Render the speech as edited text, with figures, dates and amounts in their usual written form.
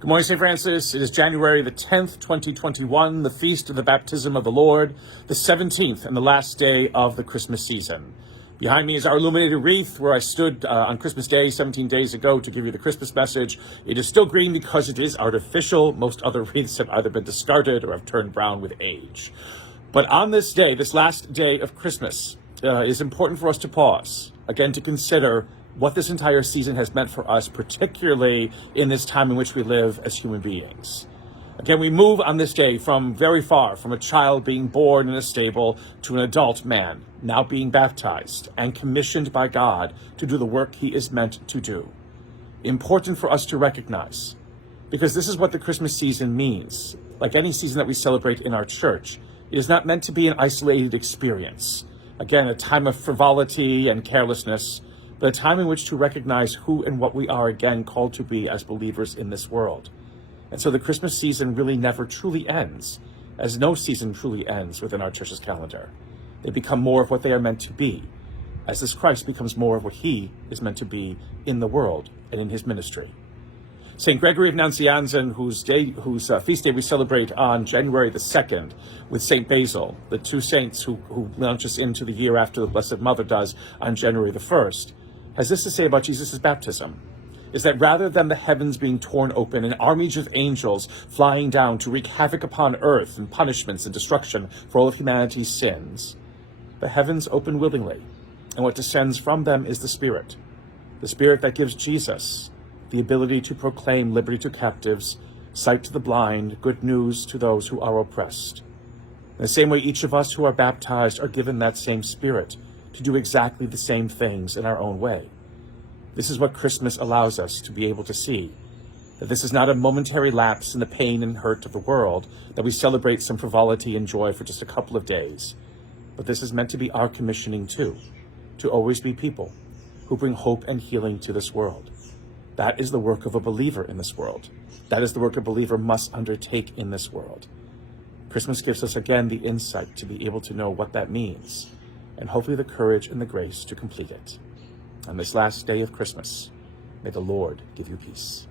Good morning, St. Francis. It is January the 10th, 2021, the feast of the baptism of the Lord, the 17th and the last day of the Christmas season. Behind me is our illuminated wreath where I stood on Christmas Day 17 days ago to give you the Christmas message. It is still green because it is artificial. Most other wreaths have either been discarded or have turned brown with age. But on this day, this last day of Christmas, it is important for us to pause, again, to consider what this entire season has meant for us, particularly in this time in which we live as human beings. Again, we move on this day from very far, from a child being born in a stable to an adult man, now being baptized and commissioned by God to do the work he is meant to do. Important for us to recognize, because this is what the Christmas season means. Like any season that we celebrate in our church, it is not meant to be an isolated experience. Again, a time of frivolity and carelessness, but a time in which to recognize who and what we are again called to be as believers in this world. And so the Christmas season really never truly ends, as no season truly ends within our church's calendar. They become more of what they are meant to be, as this Christ becomes more of what he is meant to be in the world and in his ministry. St. Gregory of Nazianzen, whose feast day we celebrate on January the 2nd, with St. Basil, the two saints who launch us into the year after the Blessed Mother does on January the 1st, has this to say about Jesus' baptism, is that rather than the heavens being torn open and armies of angels flying down to wreak havoc upon earth and punishments and destruction for all of humanity's sins, the heavens open willingly, and what descends from them is the Spirit that gives Jesus the ability to proclaim liberty to captives, sight to the blind, good news to those who are oppressed. In the same way, each of us who are baptized are given that same Spirit to do exactly the same things in our own way. This is what Christmas allows us to be able to see, that this is not a momentary lapse in the pain and hurt of the world, that we celebrate some frivolity and joy for just a couple of days, but this is meant to be our commissioning too, to always be people who bring hope and healing to this world. That is the work of a believer in this world. That is the work a believer must undertake in this world. Christmas gives us again the insight to be able to know what that means, and hopefully the courage and the grace to complete it. On this last day of Christmas, may the Lord give you peace.